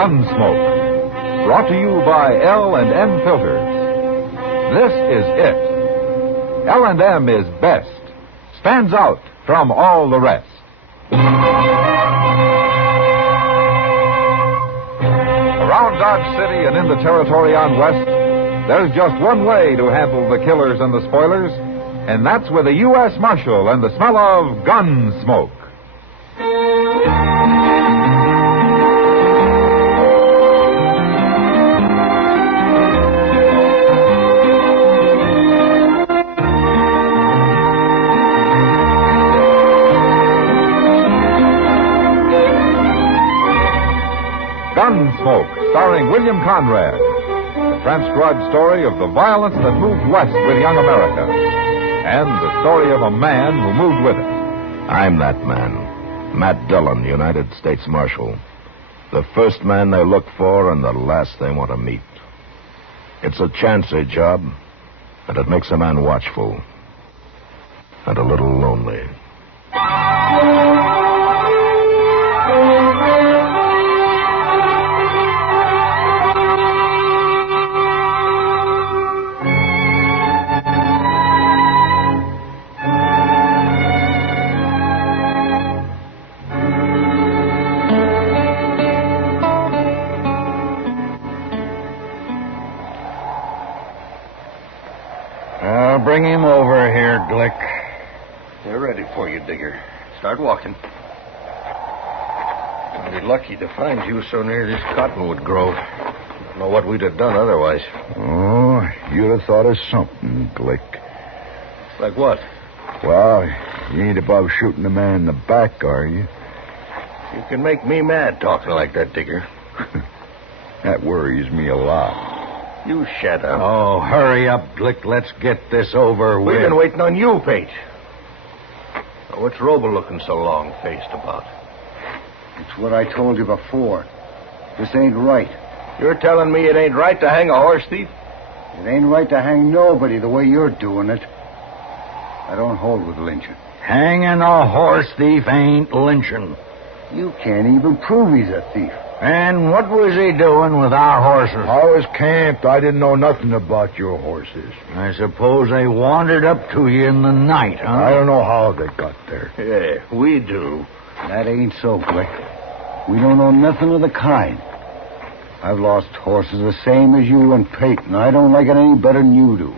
Gunsmoke, brought to you by L&M Filters. This is it. L&M is best, stands out from all the rest. Around Dodge City and in the territory on West, there's just one way to handle the killers and the spoilers, and that's with a U.S. Marshal and the smell of Gunsmoke. Gunsmoke, starring William Conrad. The transcribed story of the violence that moved west with young America. And the story of a man who moved with it. I'm that man. Matt Dillon, United States Marshal. The first man they look for and the last they want to meet. It's a chancy job, and it makes a man watchful. And a little lonely. Bring him over here, Glick. They're ready for you, Digger. Start walking. I'd be lucky to find you so near this cottonwood grove. Don't know what we'd have done otherwise. Oh, you'd have thought of something, Glick. Like what? Well, you ain't above shooting a man in the back, are you? You can make me mad talking like that, Digger. That worries me a lot. You shut up. Oh, hurry up, Glick. Let's get this over with. We've been waiting on you, Pate. Now, what's Roble looking so long-faced about? It's what I told you before. This ain't right. You're telling me it ain't right to hang a horse thief? It ain't right to hang nobody the way you're doing it. I don't hold with lynching. Hanging a horse thief ain't lynching. You can't even prove he's a thief. And what was he doing with our horses? I was camped. I didn't know nothing about your horses. I suppose they wandered up to you in the night, huh? I don't know how they got there. Yeah, we do. That ain't so, Glick. We don't know nothing of the kind. I've lost horses the same as you and Peyton. I don't like it any better than you do.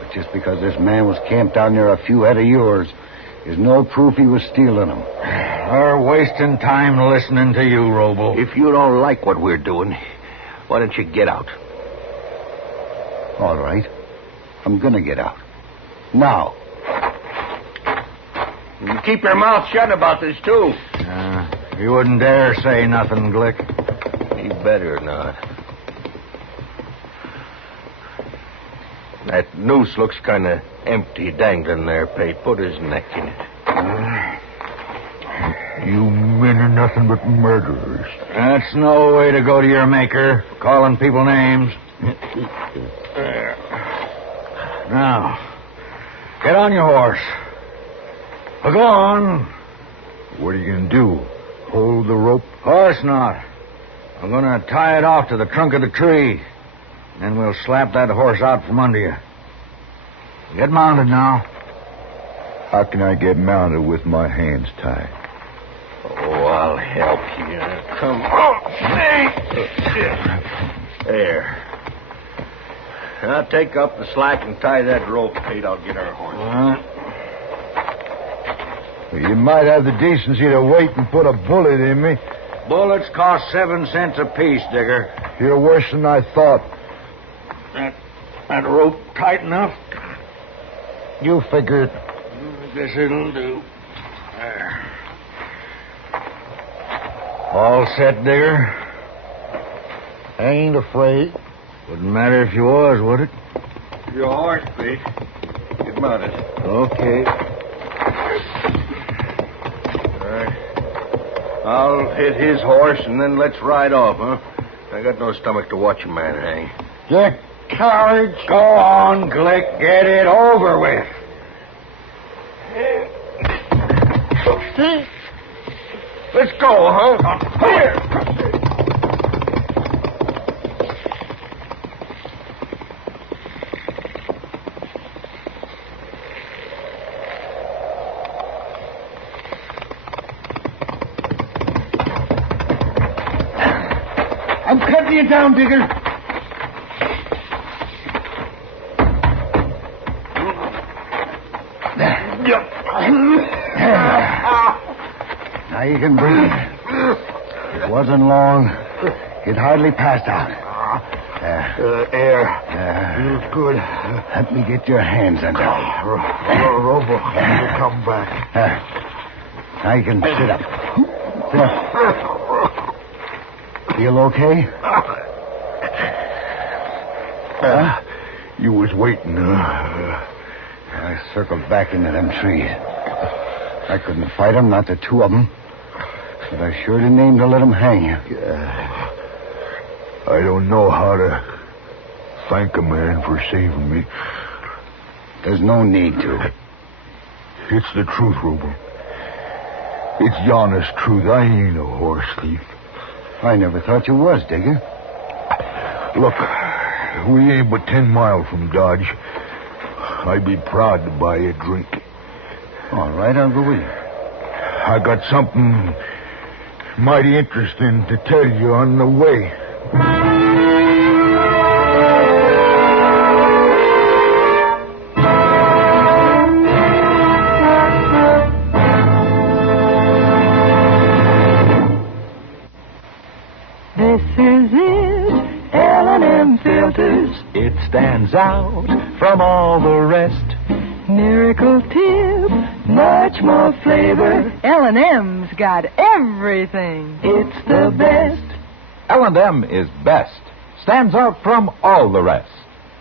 But just because this man was camped down near a few head of yours is no proof he was stealing them. We're wasting time listening to you, Roble. If you don't like what we're doing, why don't you get out? All right. I'm gonna get out. Now. You keep your mouth shut about this, too. You wouldn't dare say nothing, Glick. You better not. That noose looks kind of empty dangling there, Pate. Put his neck in it. You men are nothing but murderers. That's no way to go to your maker, calling people names. There. Now, get on your horse. Well, go on. What are you going to do? Hold the rope? Course not. I'm going to tie it off to the trunk of the tree. Then we'll slap that horse out from under you. Get mounted now. How can I get mounted with my hands tied? Oh, I'll help you. Come on. There. Now take up the slack and tie that rope, Pete. I'll get our horse. You might have the decency to wait and put a bullet in me. Bullets cost 7 cents apiece, Digger. You're worse than I thought. That rope tight enough? You figure it. I guess it'll do. There. All set, Digger? I ain't afraid. Wouldn't matter if you was, would it? Your horse, Pete. Get mounted. Okay. All right. I'll hit his horse, and then let's ride off, huh? I got no stomach to watch a man hang. You cowards. Go on, Glick. Get it over with. Let's go, huh? Here. I'm cutting you down, Digger. Now you can breathe. It wasn't long. You'd hardly passed out. Air. Feels good. Let me get your hands under me. Robo, you come back. Now you can sit up. Sit up. Feel okay? You was waiting. I circled back into them trees. I couldn't fight them, not the two of them. But I sure didn't aim to let them hang you. I don't know how to thank a man for saving me. There's no need to. It's the truth, Robo. It's the honest truth. I ain't a horse thief. I never thought you was, Digger. Look, we ain't but 10 miles from Dodge. I'd be proud to buy you a drink. All right, I'll go with you. I got something mighty interesting to tell you on the way. This is it, L&M filters. It stands out from all the rest. Miracle tip, much more flavor. L&M's got everything. It's the best. L&M is best. Stands out from all the rest.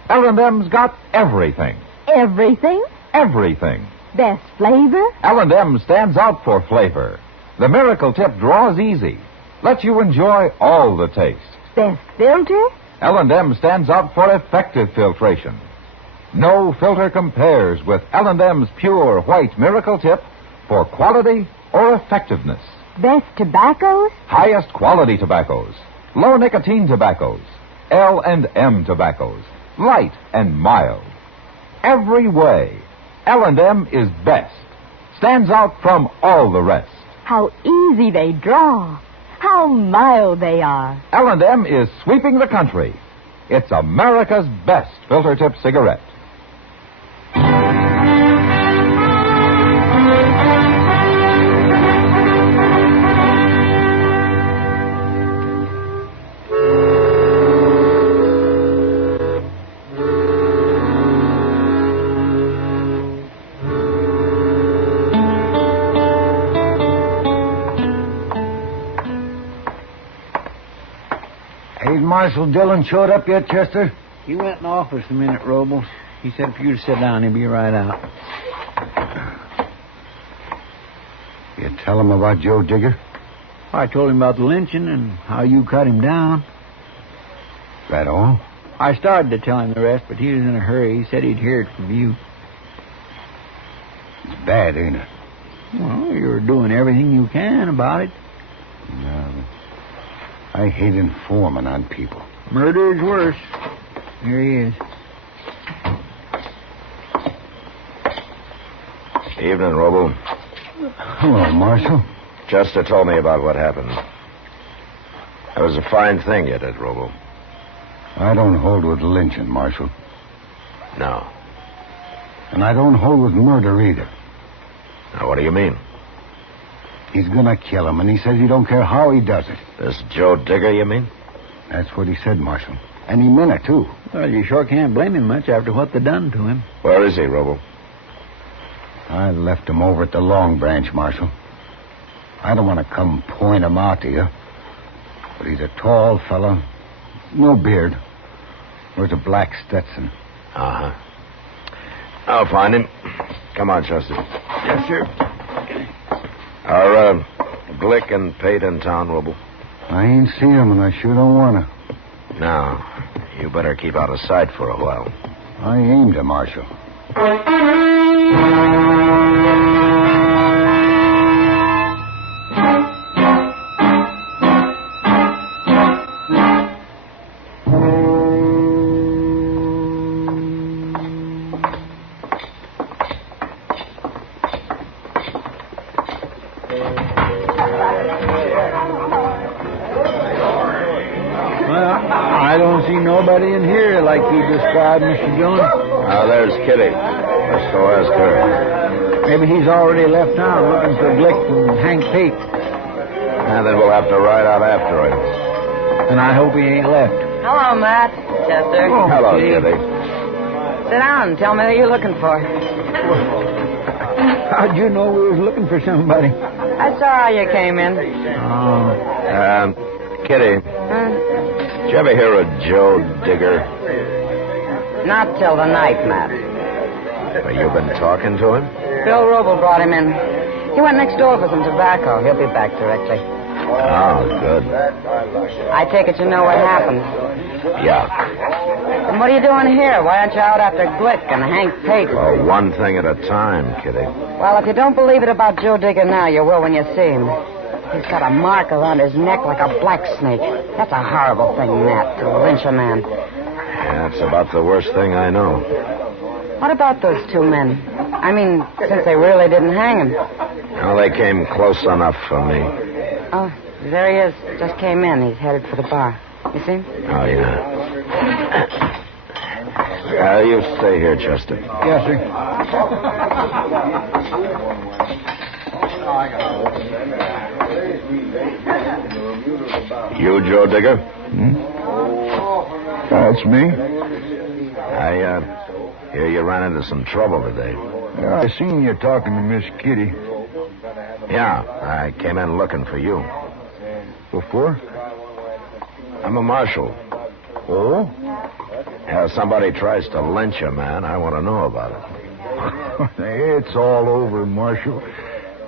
L&M's got everything. Everything? Everything. Best flavor? L&M stands out for flavor. The Miracle Tip draws easy. Lets you enjoy all the taste. Best filter? L&M stands out for effective filtration. No filter compares with L&M's pure white Miracle Tip for quality or effectiveness. Best tobaccos? Highest quality tobaccos. Low nicotine tobaccos. L&M tobaccos. Light and mild. Every way, L&M is best. Stands out from all the rest. How easy they draw. How mild they are. L&M is sweeping the country. It's America's best filter tip cigarette. Ain't Marshal Dillon showed up yet, Chester? He went in the office a minute, Robles. He said for you to sit down, he'll be right out. You tell him about Joe Digger? I told him about the lynching and how you cut him down. That all? I started to tell him the rest, but he was in a hurry. He said he'd hear it from you. It's bad, ain't it? Well, you're doing everything you can about it. No. I hate informing on people. Murder is worse. Here he is. Evening, Robo. Hello, Marshal. Chester told me about what happened. That was a fine thing you did, Robo. I don't hold with lynching, Marshal. No. And I don't hold with murder either. Now, what do you mean? He's gonna kill him, and he says he don't care how he does it. This Joe Digger, you mean? That's what he said, Marshal. And he meant it, too. Well, you sure can't blame him much after what they done to him. Where is he, Robo? I left him over at the Long Branch, Marshal. I don't want to come point him out to you. But he's a tall fellow, no beard, wears a black Stetson. Uh-huh. I'll find him. Come on, Chester. Yes, sir. Are Glick and Pate in town, Robo? I ain't seen him, and I sure don't want to. No. You better keep out of sight for a while. I aimed him, Marshal. I don't see nobody in here like you described, Mr. Dillon. Now, there's Kitty. Let's go ask her. Maybe he's already left town looking for Glick and Hank Pate. And then we'll have to ride out after him. And I hope he ain't left. Hello, Matt. Chester. Oh, Hello, Kitty. Kitty. Sit down and tell me who you're looking for. How'd you know we was looking for somebody? I saw how you came in. Oh. Kitty, Huh? did you ever hear of Joe Digger? Not till the night, Matt. Well, you've been talking to him? Bill Roble brought him in. He went next door for some tobacco. He'll be back directly. Oh, good. I take it you know what happened. Yeah. And what are you doing here? Why aren't you out after Glick and Hank Pate? Well, one thing at a time, Kitty. Well, if you don't believe it about Joe Digger now, you will when you see him. He's got a mark around his neck like a black snake. That's a horrible thing, Matt, to lynch a man. Yeah, it's about the worst thing I know. What about those two men? I mean, since they really didn't hang him. Well, they came close enough for me. Oh, there he is. Just came in. He's headed for the bar. You see him? Oh, yeah. You stay here, Chester. Yes, sir. You, Joe Digger? That's me. I hear you ran into some trouble today. Yeah, I seen you talking to Miss Kitty. Yeah, I came in looking for you. Before? I'm a marshal. Oh? If somebody tries to lynch a man, I want to know about it. It's all over, Marshal.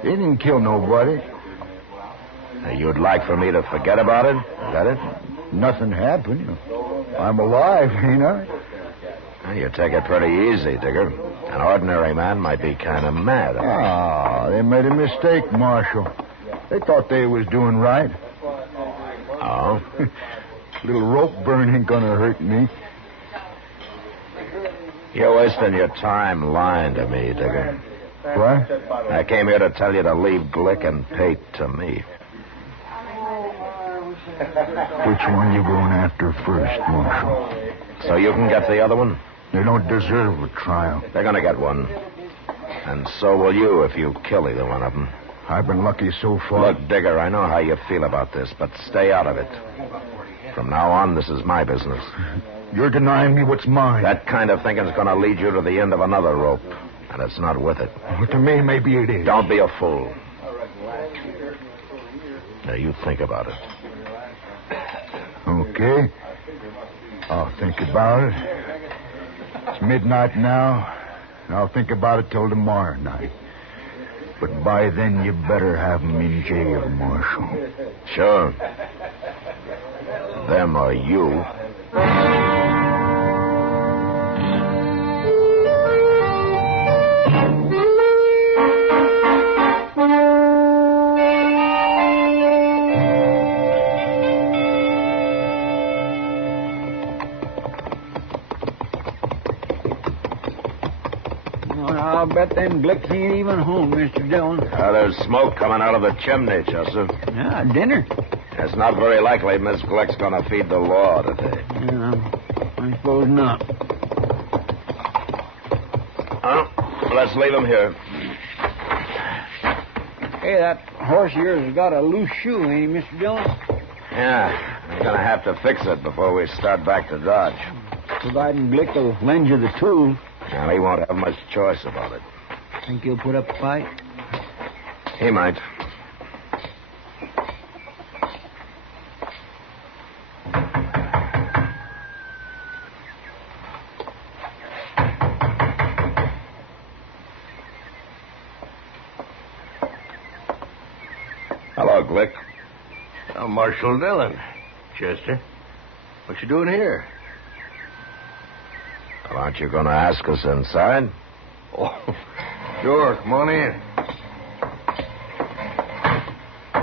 They didn't kill nobody. You'd like for me to forget about it? Is that it? Nothing happened. I'm alive, ain't I? Well, you take it pretty easy, Digger. An ordinary man might be kind of mad. Ah, they made a mistake, Marshal. They thought they was doing right. Oh? Little rope burn ain't gonna hurt me. You're wasting your time lying to me, Digger. What? I came here to tell you to leave Glick and Pate to me. Which one you going after first, Marshal? So you can get the other one? They don't deserve a trial. They're going to get one. And so will you if you kill either one of them. I've been lucky so far. Look, Digger, I know how you feel about this, but stay out of it. From now on, this is my business. You're denying me what's mine. That kind of thinking's going to lead you to the end of another rope, and it's not worth it. Well, to me, maybe it is. Don't be a fool. Now, you think about it. Okay. I'll think about it. It's midnight now. I'll think about it till tomorrow night. But by then, you better have him in jail, Marshal. Sure. Them or you. I'll bet them Glicks ain't even home, Mr. Dillon. There's smoke coming out of the chimney, Chester. Yeah, dinner. It's not very likely Miss Glick's going to feed the law today. Yeah, I suppose not. Let's leave him here. Hey, that horse of yours has got a loose shoe, ain't he, Mr. Dillon? Yeah, I'm going to have to fix it before we start back to Dodge. Providing Glick will lend you the tool. Well, he won't have much choice about it. Think he'll put up a fight? He might. Hello, Glick. I'm Marshal Dillon. Chester, what you doing here? Well, aren't you going to ask us inside? Oh, sure. Come on in.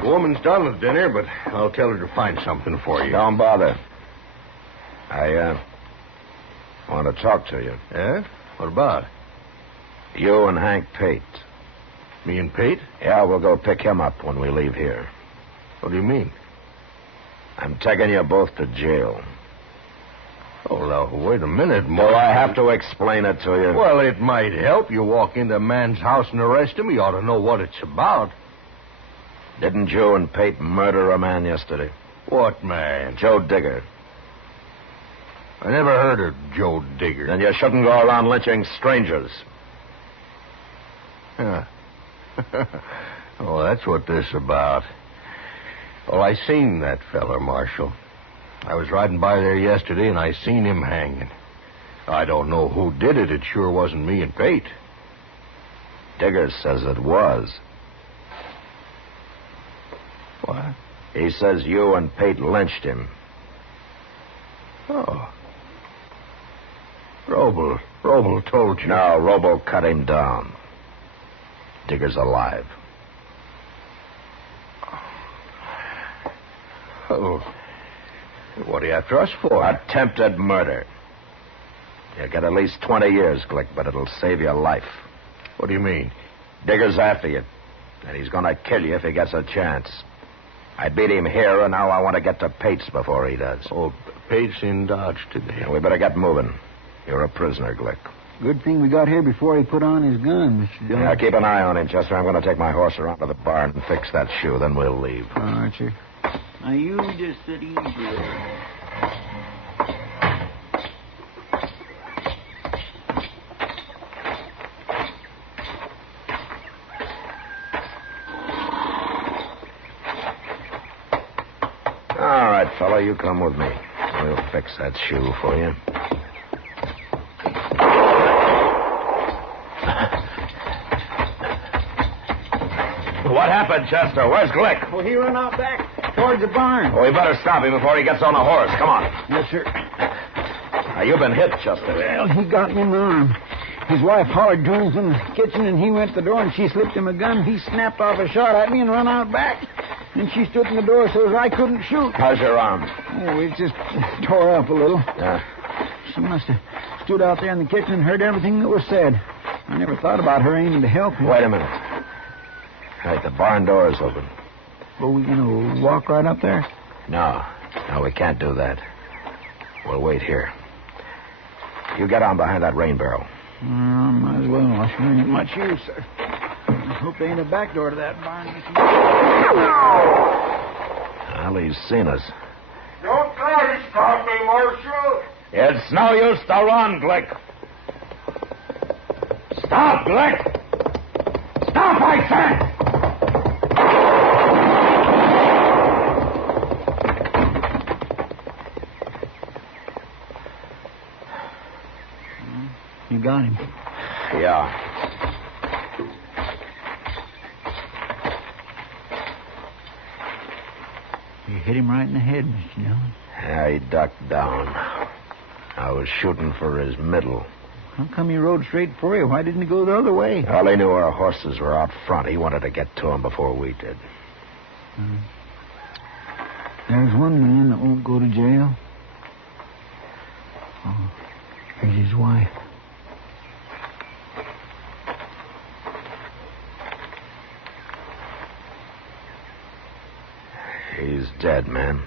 The woman's done with dinner, but I'll tell her to find something for you. Don't bother. I want to talk to you. Yeah? What about? You and Hank Pate. Me and Pate? Yeah, we'll go pick him up when we leave here. What do you mean? I'm taking you both to jail. Oh, now, wait a minute, Do Marshal. I have to explain it to you? Well, it might help. You walk into a man's house and arrest him. You ought to know what it's about. Didn't you and Pate murder a man yesterday? What man? Joe Digger. I never heard of Joe Digger. Then you shouldn't go around lynching strangers. Huh. Oh, that's what this is about. Well, I seen that feller, Marshal. I was riding by there yesterday, and I seen him hanging. I don't know who did it. It sure wasn't me and Pate. Digger says it was. What? He says you and Pate lynched him. Oh. Roble told you. No, Robo cut him down. Digger's alive. Oh. What are you after us for? Attempted murder. You get at least 20 years, Glick, but it'll save your life. What do you mean? Digger's after you, and he's going to kill you if he gets a chance. I beat him here, and now I want to get to Pate's before he does. Oh, Pate's in Dodge today. Yeah, we better get moving. You're a prisoner, Glick. Good thing we got here before he put on his gun, Mr. Dillon. Yeah, keep an eye on him, Chester. I'm going to take my horse around to the barn and fix that shoe, then we'll leave. All right, sir. Now, you just sit easy there. All right, fella, you come with me. We'll fix that shoe for you. What happened, Chester? Where's Glick? Well, he ran out back towards the barn. Oh, we better stop him before he gets on a horse. Come on. Yes, sir. Now, you've been hit, Chester. Well, he got me in the arm. His wife hollered to him from the kitchen, and he went to the door, and she slipped him a gun. He snapped off a shot at me and run out back. And she stood in the door so as I couldn't shoot. How's your arm? Oh, it just tore up a little. Yeah. She must have stood out there in the kitchen and heard everything that was said. I never thought about her aiming to help him. Wait a minute. Right, the barn door is open. Well, we going to walk right up there? No, we can't do that. We'll wait here. You get on behind that rain barrel. Might as well. I sure ain't much use, sir. I hope there ain't a back door to that barn. Well, he's seen us. Don't try to stop me, Marshal. It's no use to run, Glick. Stop, Glick! Stop, I said! You got him. Yeah. You hit him right in the head, Mr. Dillon. Yeah, he ducked down. I was shooting for his middle. How come he rode straight for you? Why didn't he go the other way? Well, he knew our horses were out front. He wanted to get to them before we did. There's one man that won't go to jail. Oh, there's his wife. He's dead, man.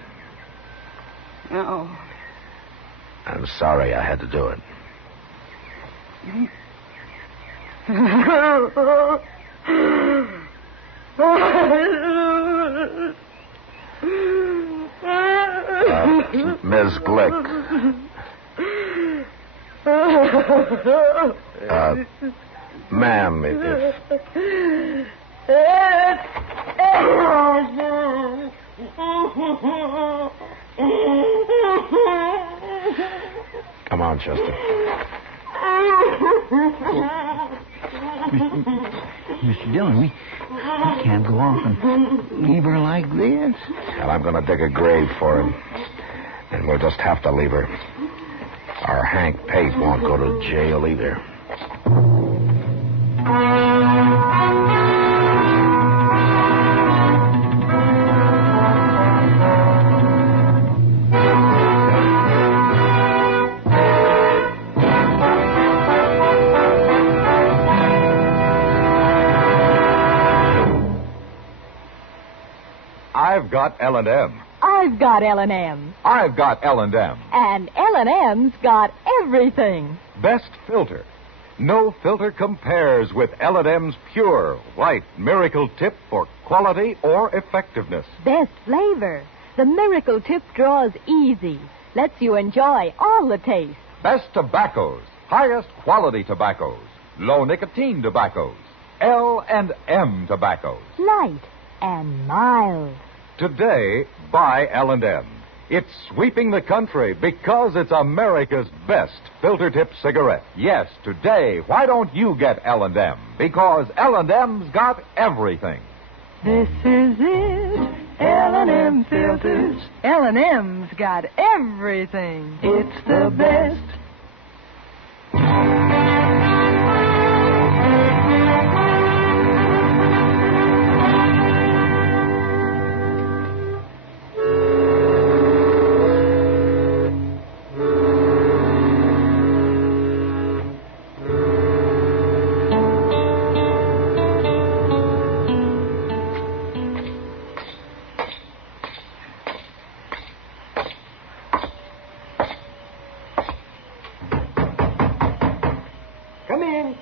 No. I'm sorry I had to do it. Ms. Glick. Ma'am, if... Come on, Chester. Mr. Dillon, we can't go off and leave her like this. And I'm going to dig a grave for him. And we'll just have to leave her. Our Hank Pate won't go to jail either. I've got L&M. I I've got L&M. I've got L&M. And L&M's got everything. Best filter. No filter compares with L&M's pure, white miracle tip for quality or effectiveness. Best flavor. The miracle tip draws easy. Lets you enjoy all the taste. Best tobaccos. Highest quality tobaccos. Low nicotine tobaccos. L&M tobaccos. Light and mild. Today, buy L&M. It's sweeping the country because it's America's best filter tip cigarette. Yes, today, why don't you get L&M? Because L&M's got everything. This is it. L&M filters. L&M's got everything. It's the best.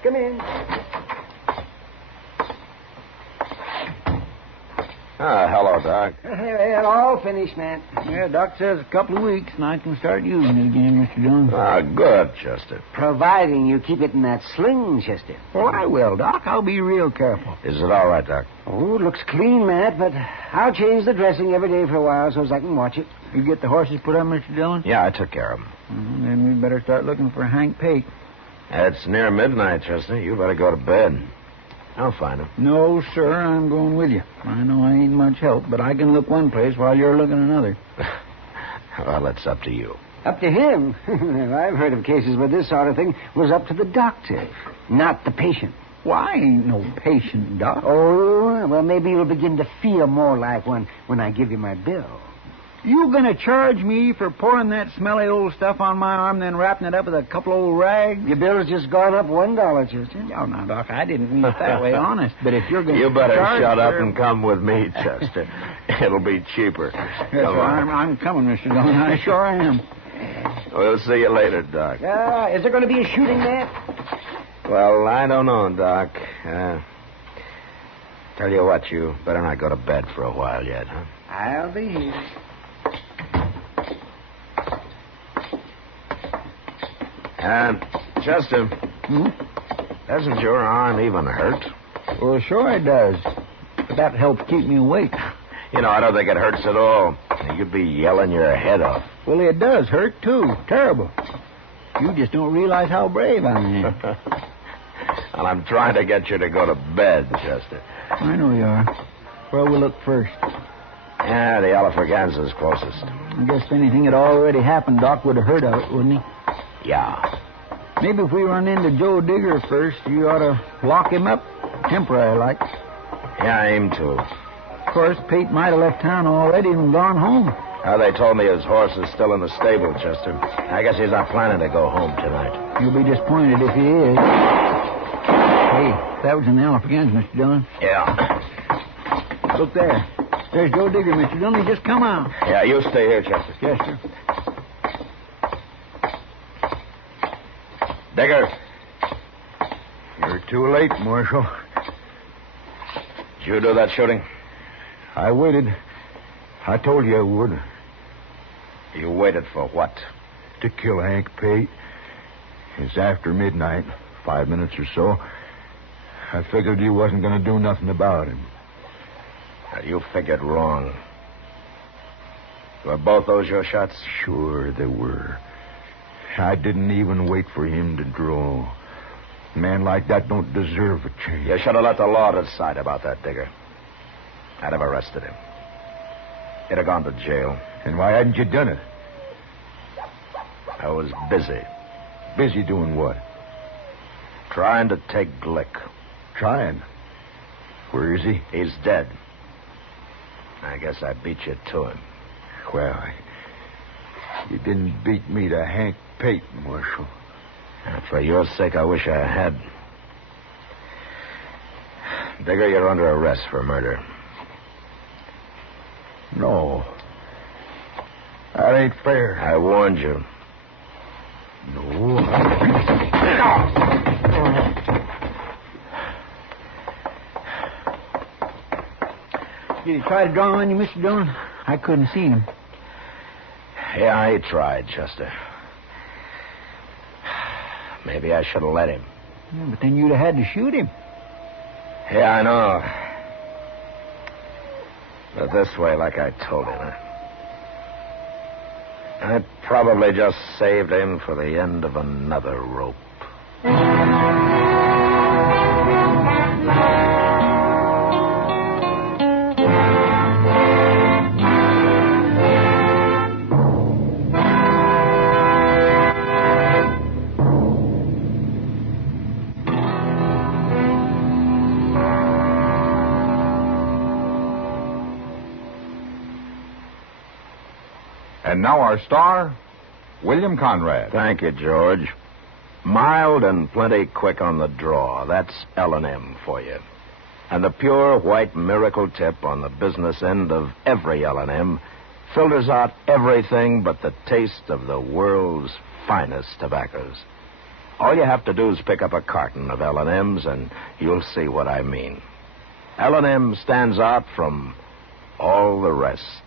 Come in. Hello, Doc. Well, all finished, Matt. Yeah, Doc says a couple of weeks and I can start using it again, Mr. Dillon. Good, Chester. Providing you keep it in that sling, Chester. Well, I will, Doc. I'll be real careful. Is it all right, Doc? Oh, it looks clean, Matt, but I'll change the dressing every day for a while so as I can watch it. You get the horses put up, Mr. Dillon? Yeah, I took care of them. Then we better start looking for Hank Pate. It's near midnight, Chester. You better go to bed. I'll find him. No, sir, I'm going with you. I know I ain't much help, but I can look one place while you're looking another. Well, it's up to you. Up to him? I've heard of cases where this sort of thing was up to the doctor, not the patient. Well, I ain't no patient, Doc. Oh, well, maybe you'll begin to feel more like one when I give you my bill. You gonna charge me for pouring that smelly old stuff on my arm, then wrapping it up with a couple old rags? Your bill's just gone up $1, Chester. Oh, no, Doc, I didn't mean it that way, honest. But if you're gonna You better shut up her... and come with me, Chester. It'll be cheaper. Yes, Come on. I'm coming, Mr. Dillon. I sure am. We'll see you later, Doc. Is there going to be a shooting, Matt? Well, I don't know, Doc. Tell you what, you better not go to bed for a while yet, huh? I'll be here. Chester, doesn't your arm even hurt? Well, sure it does. But that helps keep me awake. You know, I don't think it hurts at all. You'd be yelling your head off. Well, it does hurt, too. Terrible. You just don't realize how brave I am. And I'm trying to get you to go to bed, Chester. I know you are. Where we'll look first? Yeah, the Alafraganza's closest. I guess if anything had already happened, Doc would have heard of it, wouldn't he? Yeah. Maybe if we run into Joe Digger first, you ought to lock him up, temporary like. Yeah, I aim to. Of course, Pete might have left town already and gone home. They told me his horse is still in the stable, Chester. I guess he's not planning to go home tonight. You'll be disappointed if he is. Hey, that was in the Alafragans, Mr. Dillon. Yeah. Look there. There's Joe Digger, Mr. Dillon. He just come out. Yeah, you stay here, Chester. Yes, sir. Digger. You're too late, Marshal. Did you do that shooting? I waited. I told you I would. You waited for what? To kill Hank Pate. It's after midnight, 5 minutes or so. I figured you wasn't going to do nothing about him. You figured wrong. Were both those your shots? Sure they were. I didn't even wait for him to draw. A man like that don't deserve a chance. You should have let the law decide about that, Digger. I'd have arrested him. He'd have gone to jail. And why hadn't you done it? I was busy. Busy doing what? Trying to take Glick. Trying. Where is he? He's dead. I guess I beat you to him. Well, you didn't beat me to Hank Pate, Marshal. For your sake, I wish I had. Digger, you're under arrest for murder. No. That ain't fair. I warned you. No. Did he try to draw on you, Mr. Dillon? I couldn't see him. Yeah, he tried, Chester. Maybe I should have let him. Yeah, but then you'd have had to shoot him. Yeah, I know. But this way, like I told him, I probably just saved him for the end of another rope. And now our star, William Conrad. Thank you, George. Mild and plenty quick on the draw. That's L&M for you. And the pure white miracle tip on the business end of every L&M filters out everything but the taste of the world's finest tobaccos. All you have to do is pick up a carton of L&Ms and you'll see what I mean. L&M stands out from all the rest.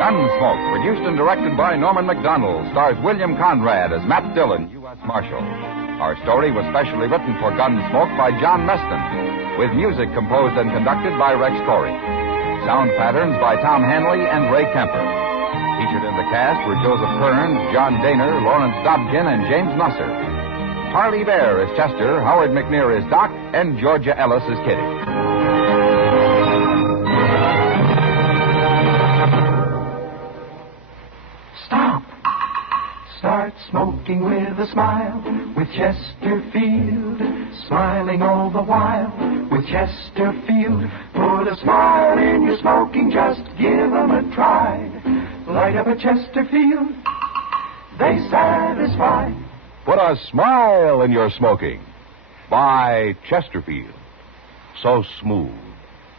Gunsmoke, produced and directed by Norman Macdonnell, stars William Conrad as Matt Dillon, U.S. Marshal. Our story was specially written for Gunsmoke by John Meston, with music composed and conducted by Rex Corey. Sound patterns by Tom Hanley and Ray Kemper. Featured in the cast were Joseph Kearns, John Daner, Lawrence Dobkin, and James Nusser. Harley Bear is Chester, Howard McNear is Doc, and Georgia Ellis is Kitty. Stop. Start smoking with a smile with Chesterfield. Smiling all the while with Chesterfield. Put a smile in your smoking, just give 'em a try. Light up a Chesterfield, they satisfy. Put a smile in your smoking. By Chesterfield. So smooth,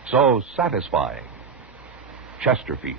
so satisfying. Chesterfield.